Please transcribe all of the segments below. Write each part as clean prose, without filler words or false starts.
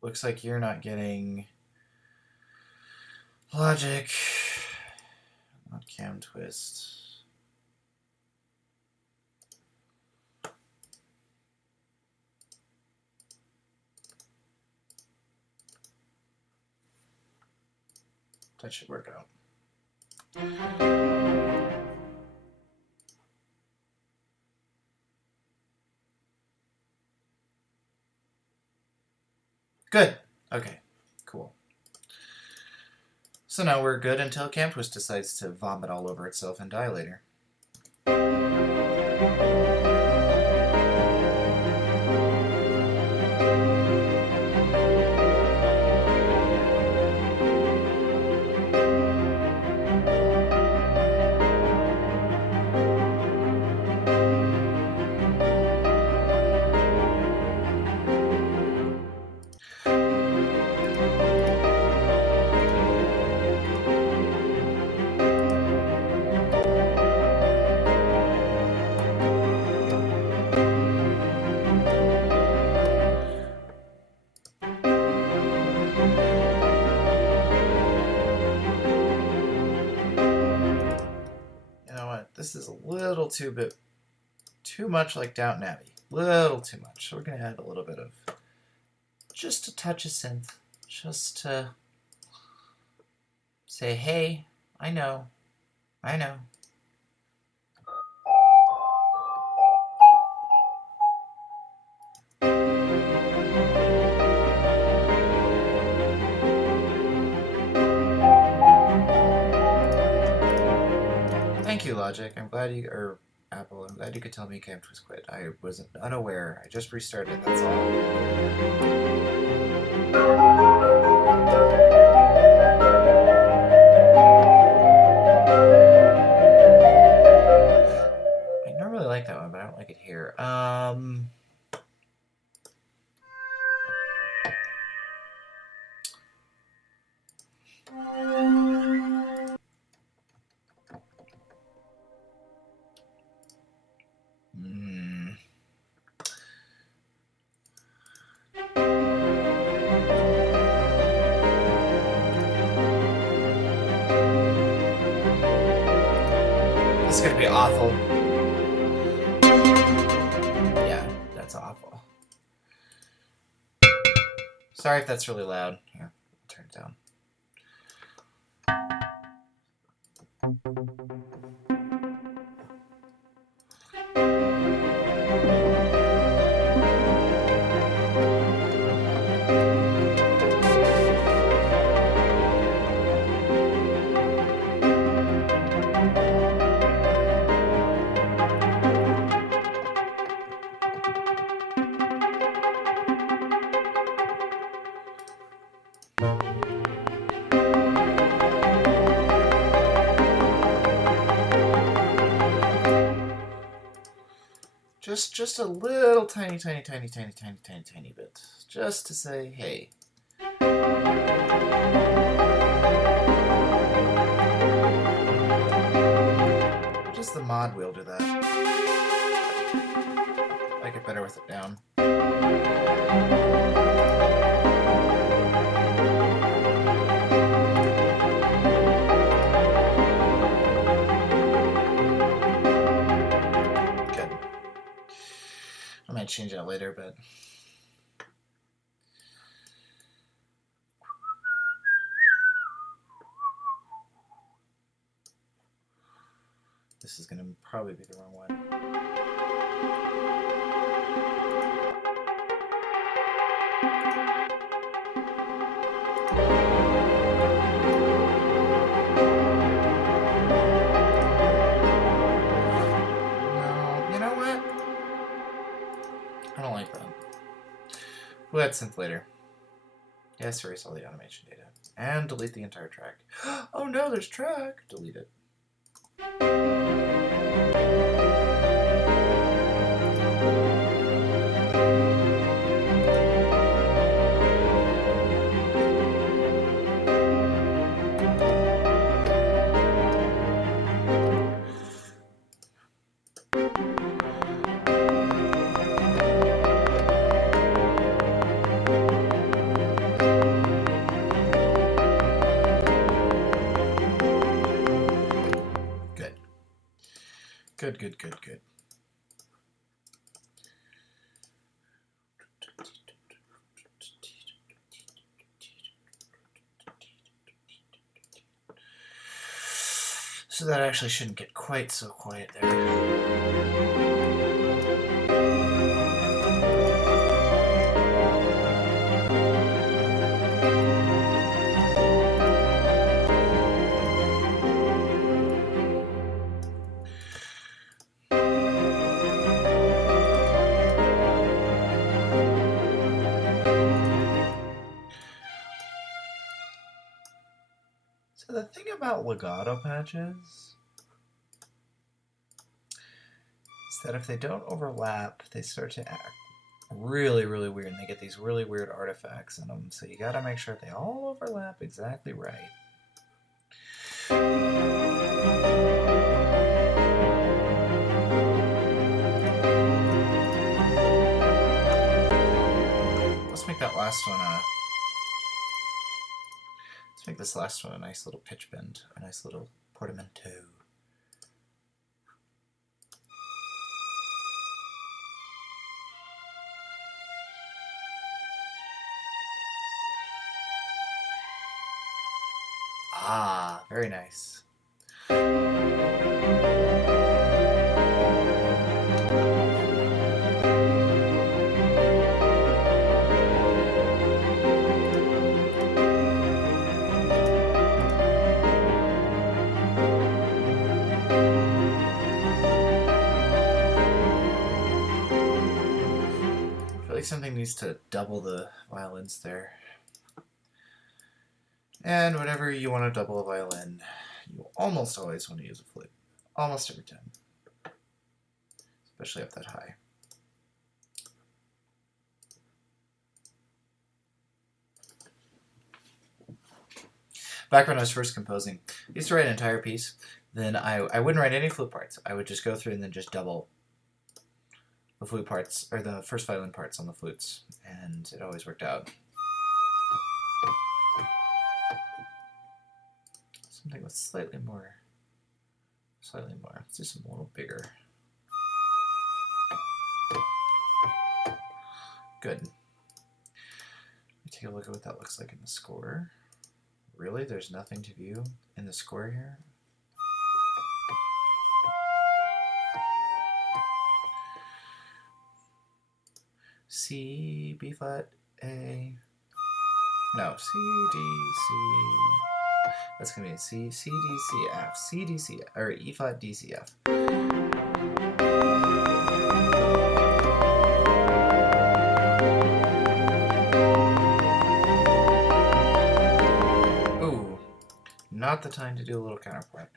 Looks like you're not getting logic. Not cam twist. That should work out. Good. Okay. Cool. So now we're good until Cam Twist decides to vomit all over itself and die later. This is a little too much like Downton Abbey. Little too much. So we're going to add a little bit of, just a touch of synth. Just to say, hey, I know. Thank you, Logic. I'm glad you, or Apple, I'm glad you could tell me Cam Twist quit. I wasn't unaware. I just restarted, that's all. I normally like that one, but I don't like it here. This is gonna be awful. Yeah, that's awful. Sorry if that's really loud. Here, I'll turn it down. Just a little tiny bit. Just to say, hey. Just the mod wheel do that. I get better with it down. I might change that later, but this is going to probably be the wrong one. No, you know what? I don't like that. We'll add synth later. Yes, erase all the animation data. And delete the entire track. Oh no, there's track! Delete it. Good, good, good, good. So that actually shouldn't get quite so quiet there. So the thing about legato patches is that if they don't overlap, they start to act really, really weird, and they get these really weird artifacts in them. So you gotta make sure they all overlap exactly right. Let's make that last one let's make this last one a nice little pitch bend, a nice little portamento. Ah, very nice. I feel like something needs to double the violins there. And whenever you want to double a violin, you almost always want to use a flute. Almost every time. Especially up that high. Back when I was first composing, I used to write an entire piece. Then I wouldn't write any flute parts. I would just go through and then just double the flute parts, or the first violin parts on the flutes. And it always worked out. Something with slightly more. Let's do some a little bigger. Good. Let me take a look at what that looks like in the score. Really? There's nothing to view in the score here? C, B flat, A. No, C, D, C. That's gonna be C, C, D, C, F, C, D, C, or E flat, D, C, F. Ooh, not the time to do a little counterpoint.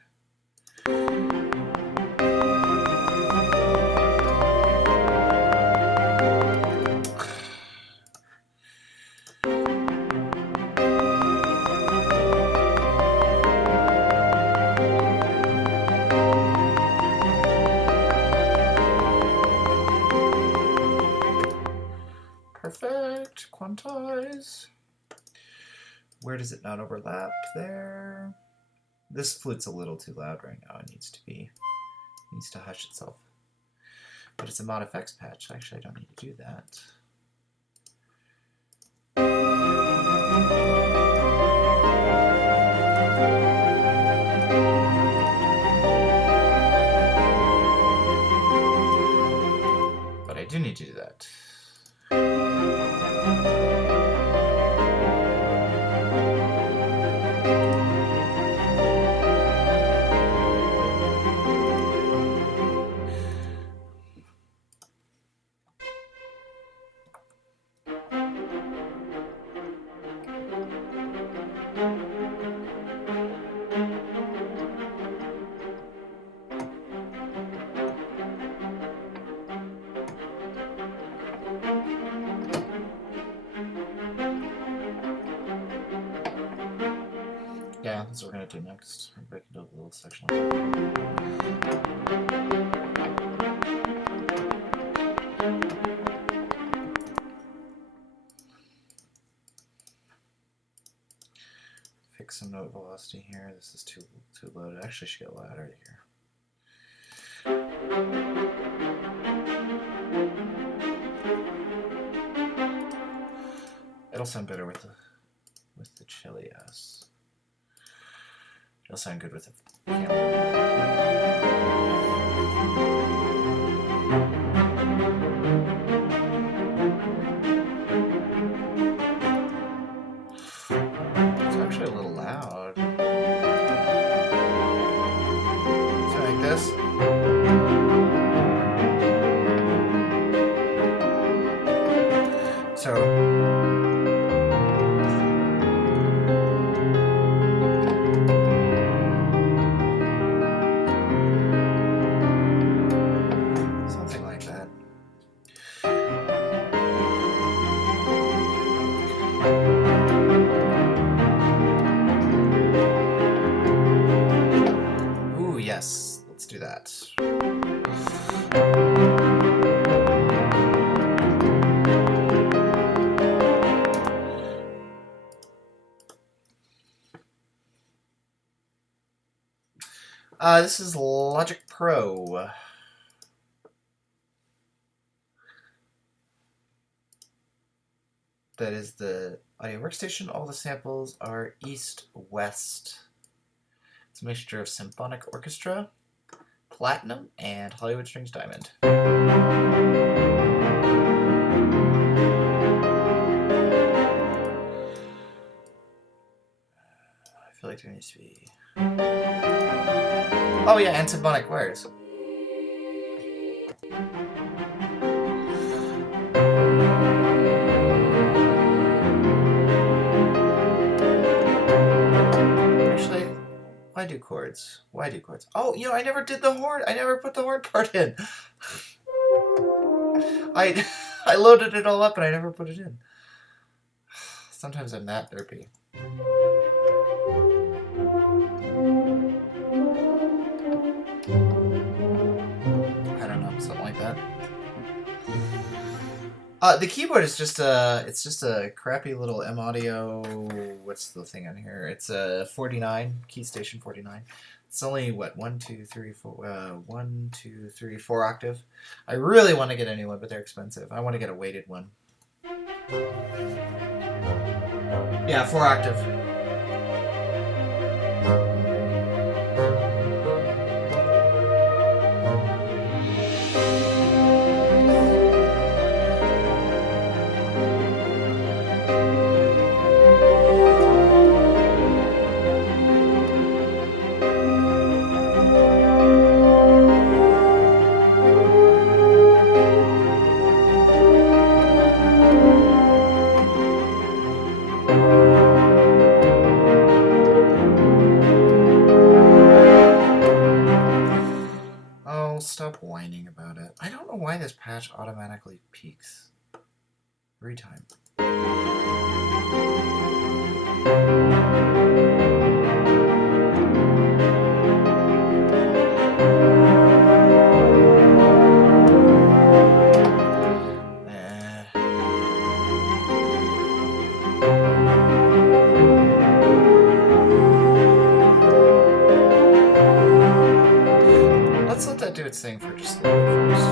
Perfect. Quantize. Where does it not overlap? There. This flute's a little too loud right now. It needs to hush itself. But it's a mod effects patch, so actually I don't need to do that. But I do need to do that. Yeah, that's what we're going to do next. We're breaking into a little section. Fix some note velocity here. This is too low. It actually should get louder here. It'll sound better with the chili S. It'll sound good with the It's actually a little loud. So like this. So something like that. Ooh, yes, let's do that. This is Logic Pro. That is the audio workstation. All the samples are East-West. It's a mixture of symphonic orchestra, platinum, and Hollywood Strings Diamond. I feel like there needs to be... Oh yeah, and symphonic wires. Actually, why do chords? Why do chords? Oh, you know, I never did the horn. I never put the horn part in. I loaded it all up and I never put it in. Sometimes I'm that derpy. I don't know, something like that. The keyboard is just a crappy little M Audio. What's the thing on here? It's a 49 Keystation 49. It's only what 1, 2, 3, 4, 1, 2, 3, 4 octave. I really want to get a new one, but they're expensive. I want to get a weighted one. Yeah, 4 octave. Stop whining about it. I don't know why this patch automatically peaks every time. Let's let that do its thing for just a little first.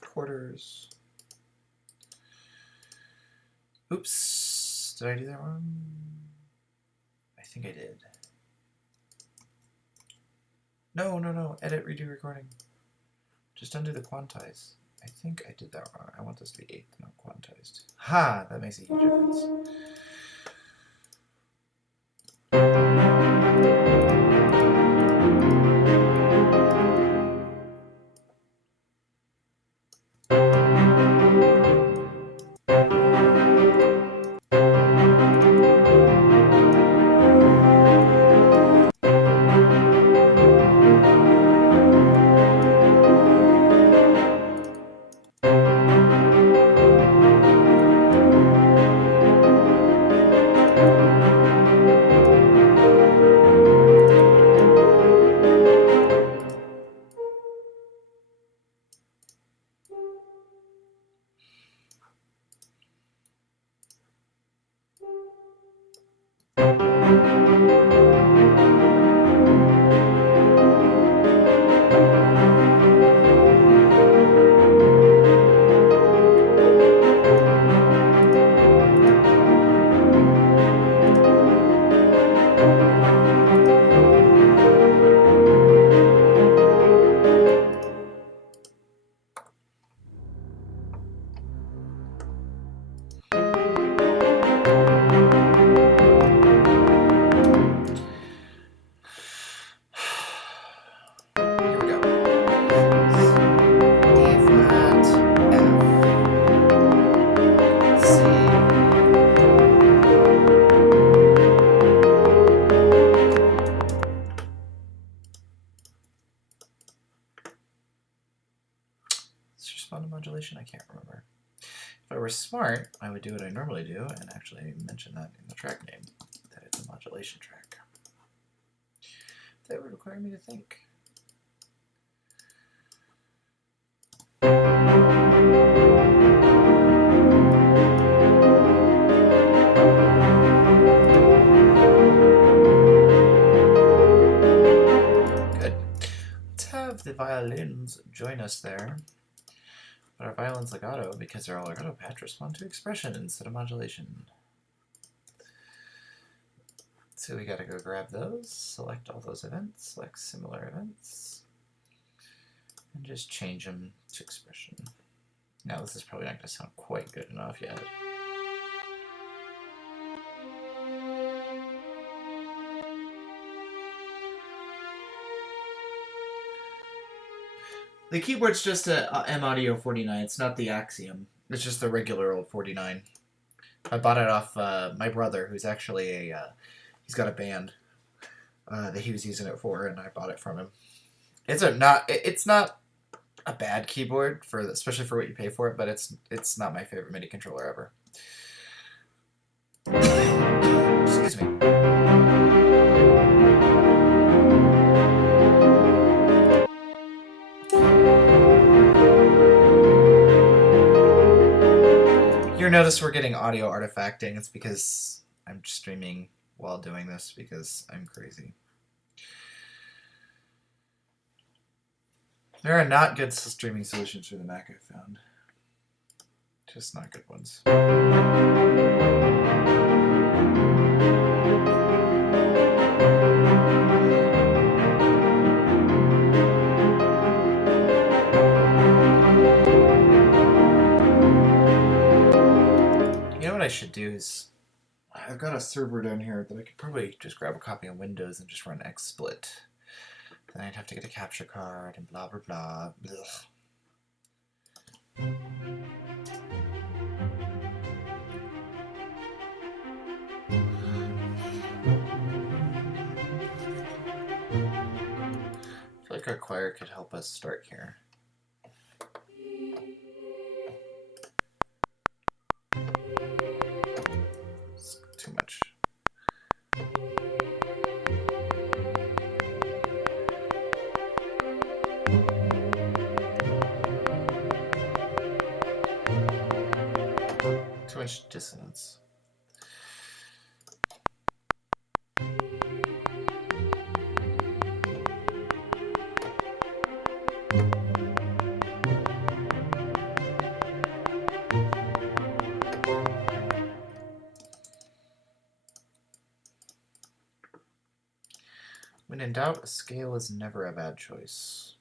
Quarters. Oops. Did I do that wrong? I think I did. No. Edit, redo recording. Just undo the quantize. I think I did that wrong. I want this to be 8th, not quantized. Ha! That makes a huge difference. modulation? I can't remember. If I were smart, I would do what I normally do and actually mention that in the track name, that it's a modulation track. That would require me to think. Good. Let's have the violins join us there. But our violins legato, because they're all legato patch, respond to expression instead of modulation. So we gotta go grab those, select all those events, select similar events, and just change them to expression. Now this is probably not gonna sound quite good enough yet. The keyboard's just a M-Audio 49. It's not the Axiom. It's just the regular old 49. I bought it off my brother, who's actually he's got a band that he was using it for, and I bought it from him. It's not a bad keyboard especially for what you pay for it, but it's not my favorite MIDI controller ever. Excuse me. You'll notice we're getting audio artifacting. It's because I'm streaming while doing this because I'm crazy. There are not good streaming solutions for the Mac, I've found. Just not good ones. You know what I should do is, I've got a server down here that I could probably just grab a copy on Windows and just run XSplit. Then I'd have to get a capture card and blah blah blah. Blech. I feel like our choir could help us start here. It's too much. Too much dissonance. When in doubt, a scale is never a bad choice.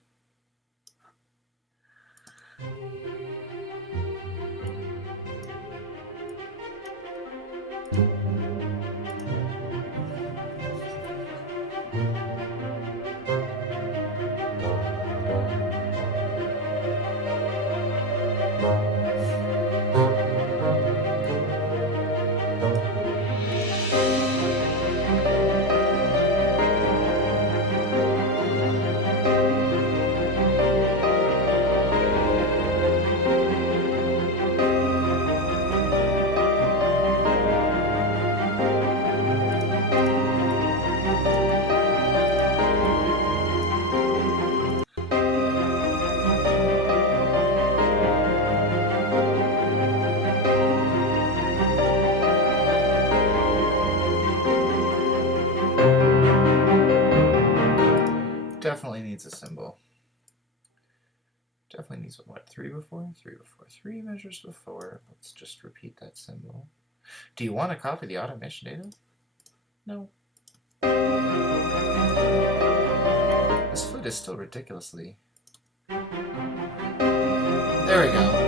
Definitely needs a symbol. Definitely needs what? 3 before? 3 before. 3 measures before. Let's just repeat that symbol. Do you want to copy the automation data? No. This flute is still ridiculously... There we go.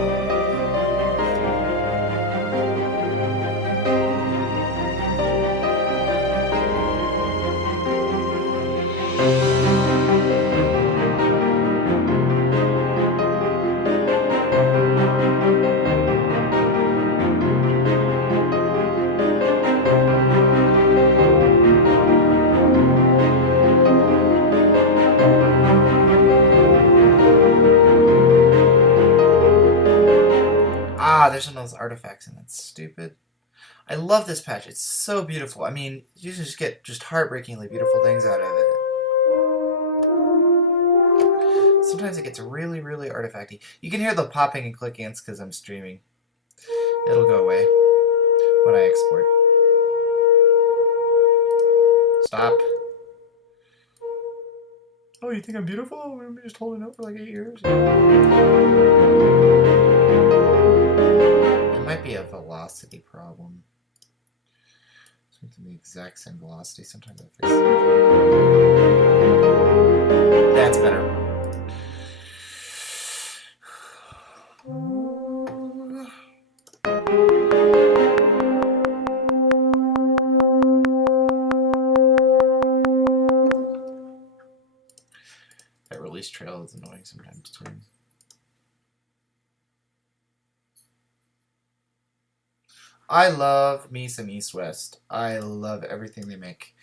there's one of those artifacts and that's stupid. I love this patch. It's so beautiful. I mean, you just get just heartbreakingly beautiful things out of it. Sometimes it gets really, really artifacty. You can hear the popping and clicking. It's because I'm streaming. It'll go away when I export. Stop. Oh, you think I'm beautiful? I'm just holding out for like 8 years. It might be a velocity problem. Something the exact same velocity. Sometimes I fix it. That's better. That release trail is annoying sometimes too. I love me some East West. I love everything they make.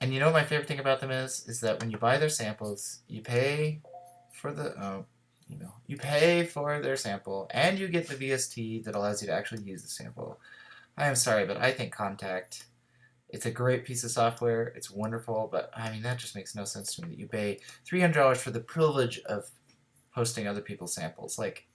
And you know what my favorite thing about them is that when you buy their samples, you pay for the you pay for their sample and you get the VST that allows you to actually use the sample. I am sorry, but I think Kontakt, it's a great piece of software. It's wonderful, but I mean that just makes no sense to me that you pay $300 for the privilege of hosting other people's samples. Like,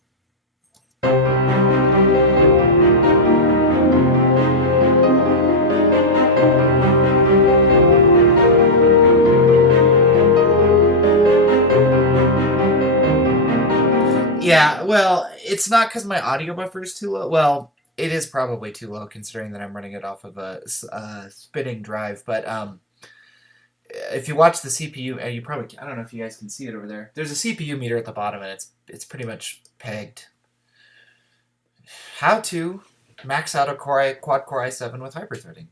yeah, well, it's not because my audio buffer is too low. Well, it is probably too low considering that I'm running it off of a spinning drive. But if you watch the CPU, you probably, I don't know if you guys can see it over there. There's a CPU meter at the bottom, and it's pretty much pegged. How to max out a quad-core i7 with hyperthreading.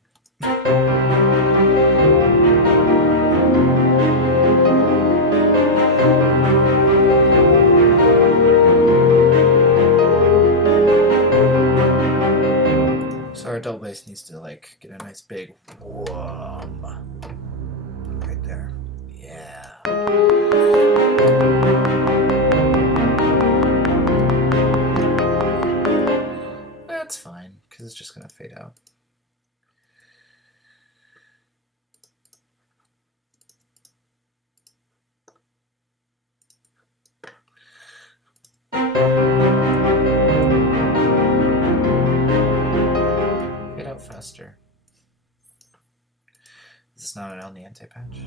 So our double bass needs to like get a nice big whom right there. Yeah. That's fine because it's just gonna fade out. Fade out faster. Is this not an El Niente patch?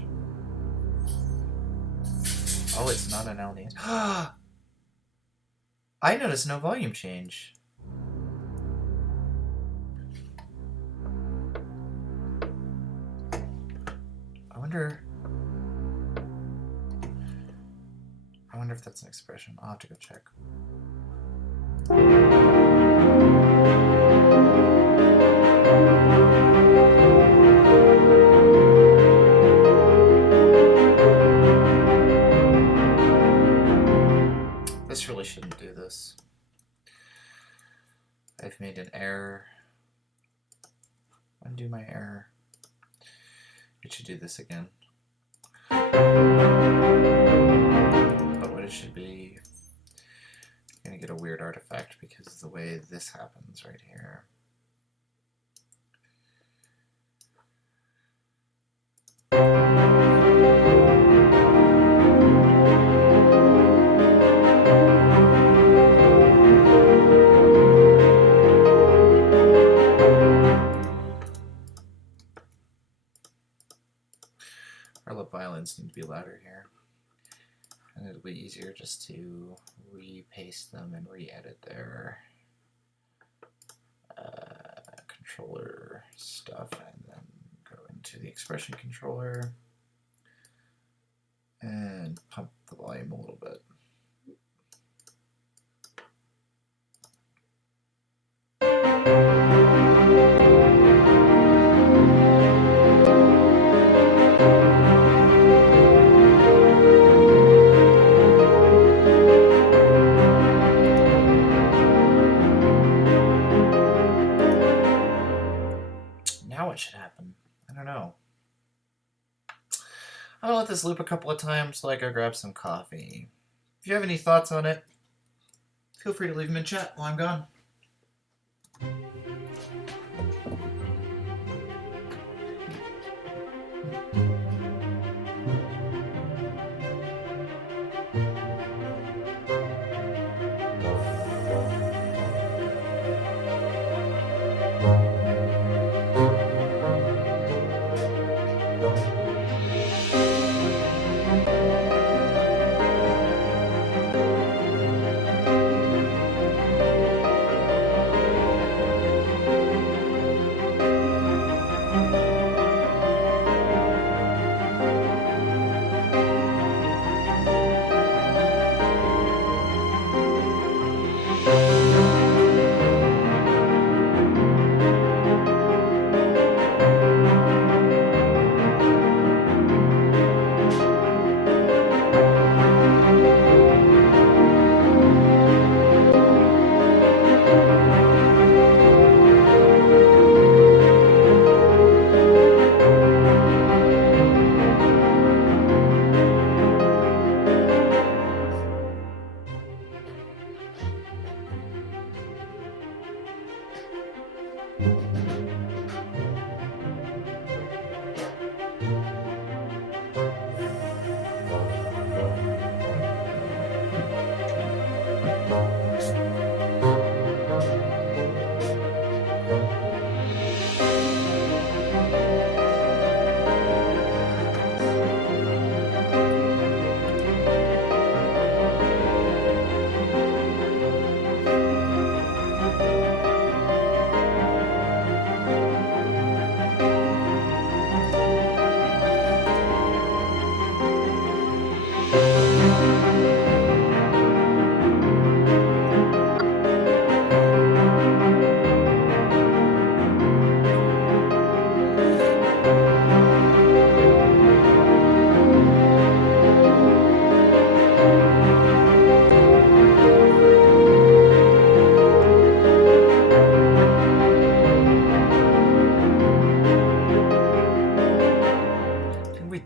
Oh, it's not an El Niente. I noticed no volume change. I wonder if that's an expression. I'll have to go check. This really shouldn't do this. I've made an error. Undo my error. It should do this again. But what it should be, you're gonna get a weird artifact because of the way this happens right here. Our lip violins need to be louder here. And it'll be easier just to repaste them and re-edit their controller stuff and then go into the expression controller and pump the volume a little bit. Now what should happen? I don't know. I'll let this loop a couple of times till I go grab some coffee. If you have any thoughts on it, Feel free to leave them in chat while I'm gone.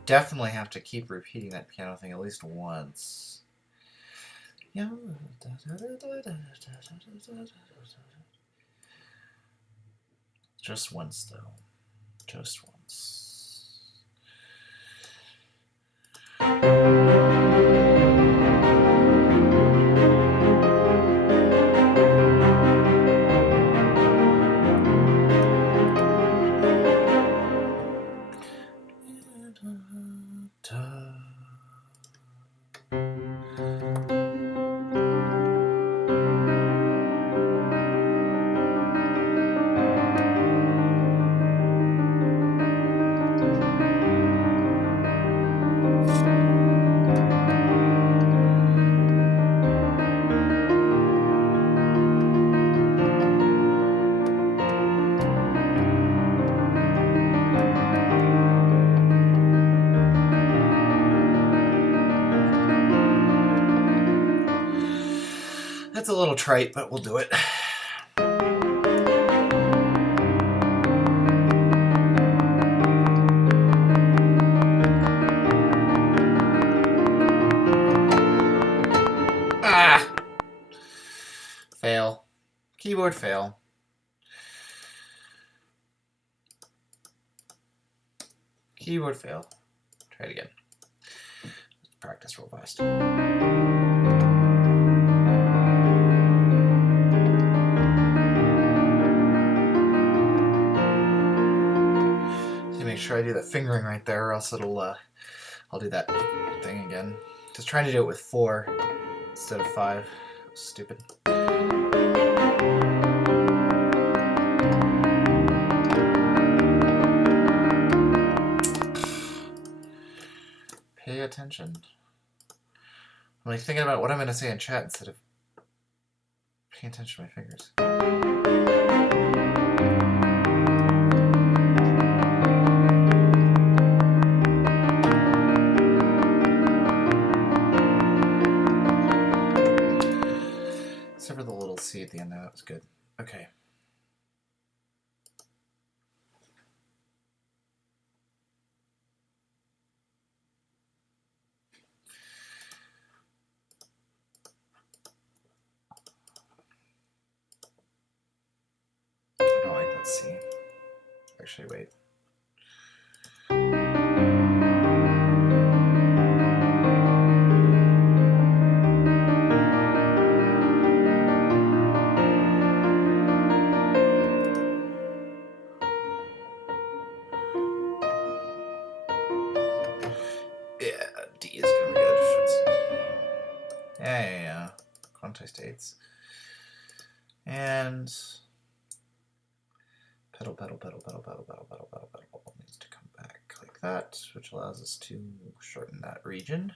Definitely have to keep repeating that piano thing at least once. Yeah. Just once, though. Just once. That's a little trite, but we'll do it. Ah! Fail. Keyboard fail. Keyboard fail. Try it again. Let's practice real fast. Make sure I do that fingering right there, or else it'll I'll do that thing again. Just trying to do it with 4 instead of 5. Stupid. Pay attention. I'm like thinking about what I'm going to say in chat instead of paying attention to my fingers. Except for the little C at the end there, that was good. Okay. Actually, wait. Yeah, D is gonna be good. Yeah. Quantized states. And pedal needs to come back like that, which allows us to shorten that region.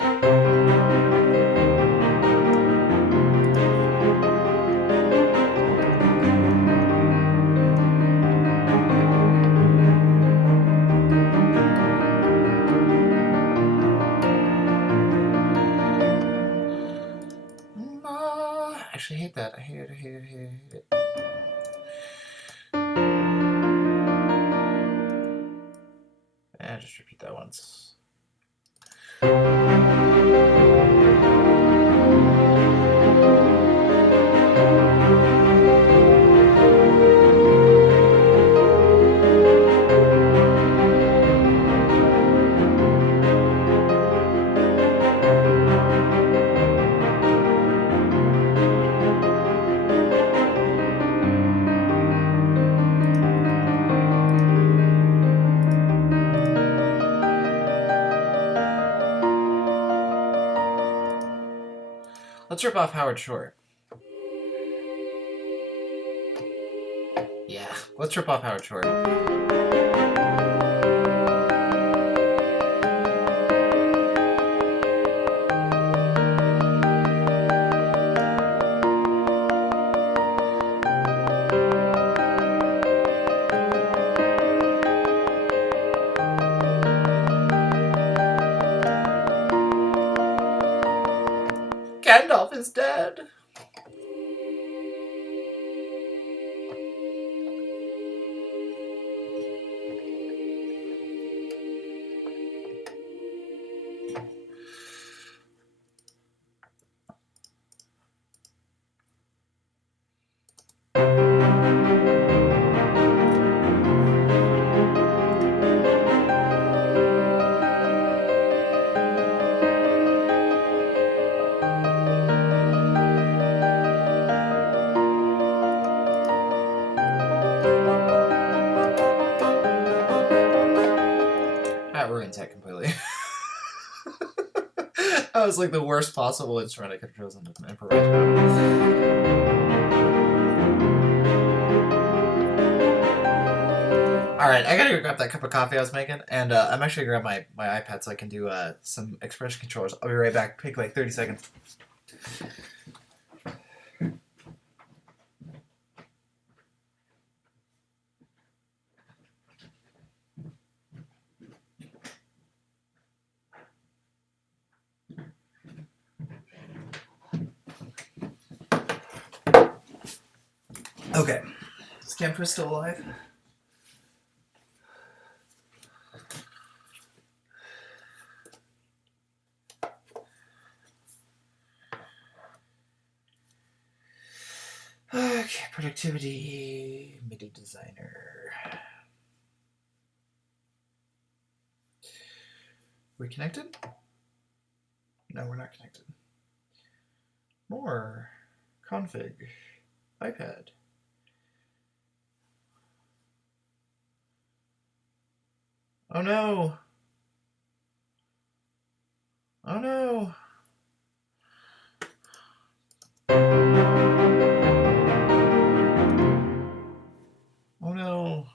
I actually hate that. I hate it. And just repeat that once. Let's rip off Howard Shore. Yeah, let's rip off Howard Shore. Gandalf is dead. That ruins that completely. That was like the worst possible instrument I could have chosen to improvise on. Alright, I gotta go grab that cup of coffee I was making, and I'm actually gonna grab my iPad so I can do some expression controllers. I'll be right back. Take like 30 seconds. Okay. Is Camper still alive? Okay, productivity, MIDI designer. We connected? No, we're not connected. More. Config. iPad. Oh no! Oh no! Oh no!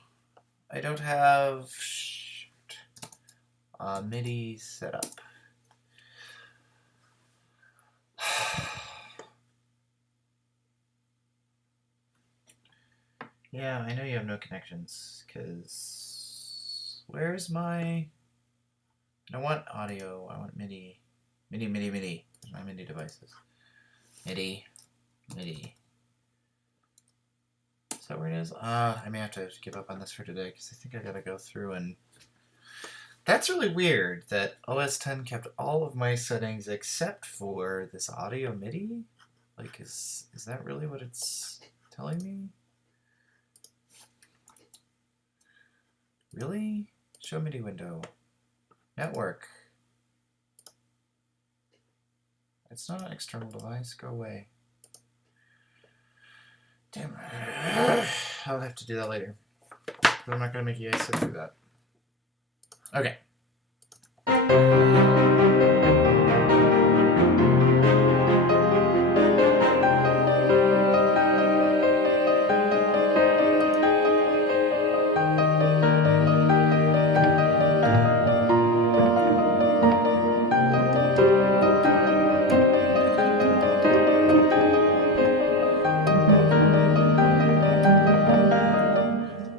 I don't have MIDI setup. Yeah, I know you have no connections, because where's my... I don't want audio, I want MIDI. MIDI. Where's my MIDI devices? MIDI. Is that where it is? I may have to give up on this for today, because I think I gotta go through and... That's really weird, that OS X kept all of my settings except for this audio MIDI? Like, is that really what it's telling me? Really? Show MIDI window. Network. It's not an external device. Go away. Damn it. I'll have to do that later. But I'm not going to make you guys sit through that. Okay.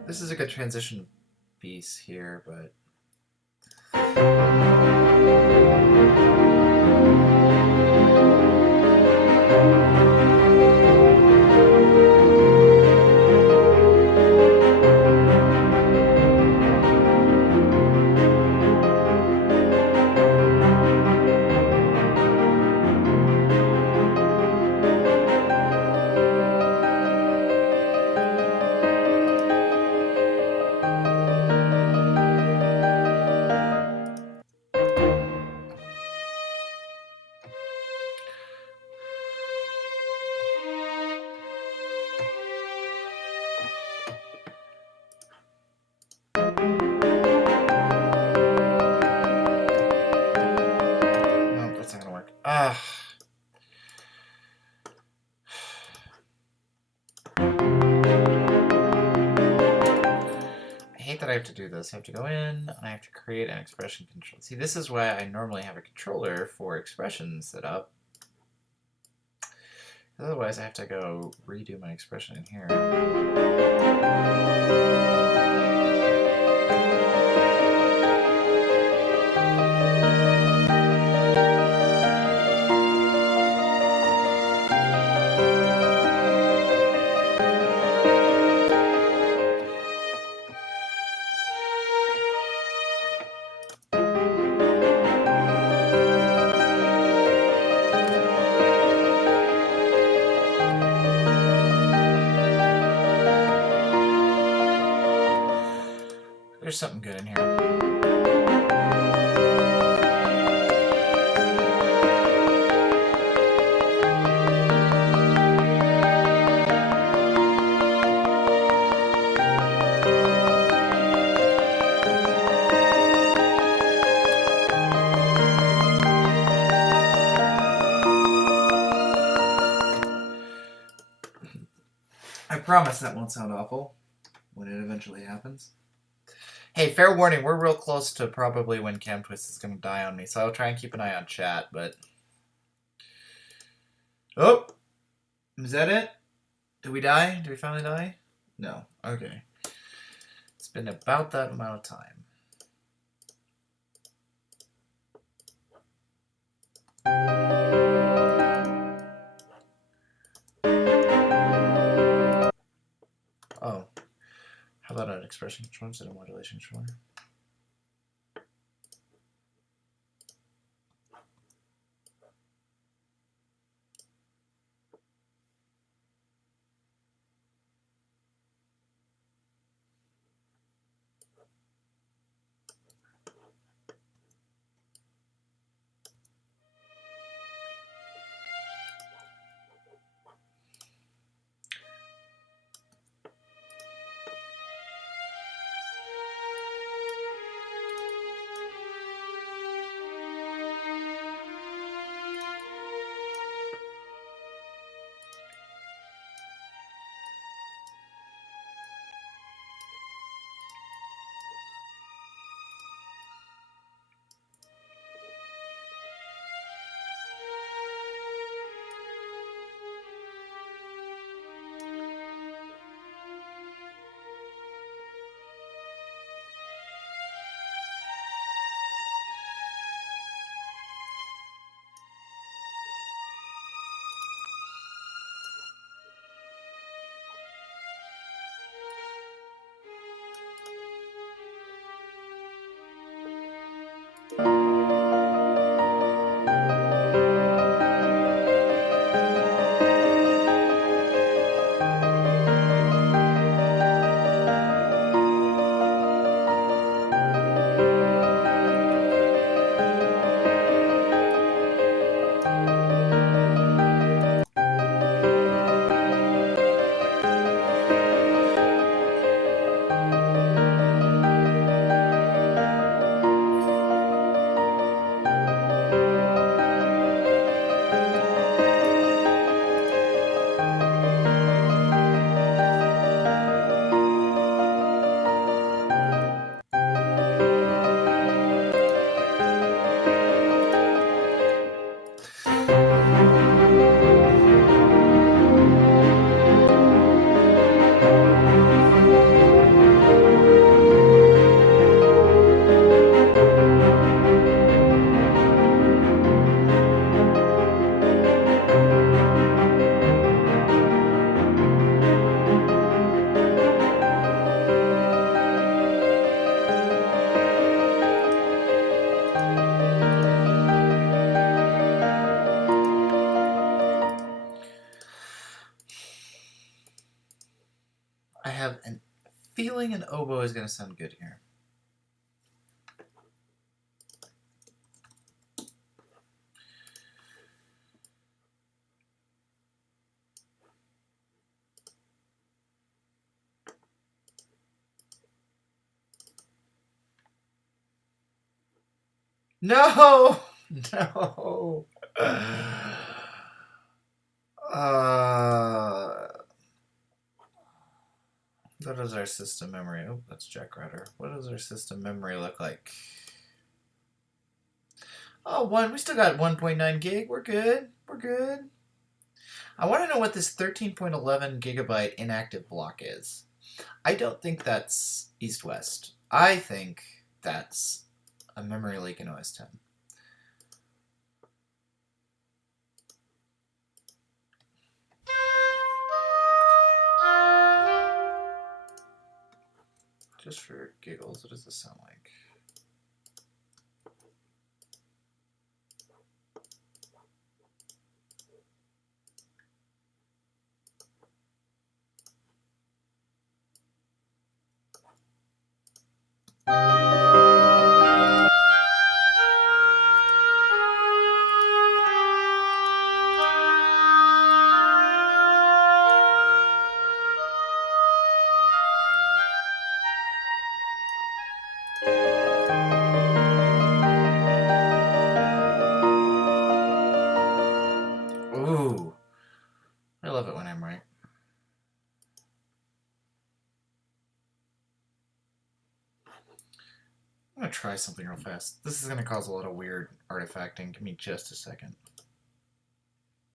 This is a good transition piece here, but I have to do this. I have to go in and I have to create an expression control. See, this is why I normally have a controller for expressions set up. Otherwise, I have to go redo my expression in here. There's something good in here. I promise that won't sound awful when it eventually happens. Hey, fair warning, we're real close to probably when Cam Twist is going to die on me, so I'll try and keep an eye on chat, but... Oh! Is that it? Did we die? Did we finally die? No. Okay. It's been about that amount of time. Oh. How about an expression controller instead of modulation controller? feeling an oboe is going to sound good here. No! No! What does our system memory... Oh, that's Jackratter. What does our system memory look like? Oh, we still got 1.9 gig. We're good. We're good. I want to know what this 13.11 gigabyte inactive block is. I don't think that's east-west. I think that's a memory leak in OS 10. Just for giggles, what does this sound like? Ooh. I love it when I'm right. I'm going to try something real fast. This is going to cause a lot of weird artifacting. Give me just a second.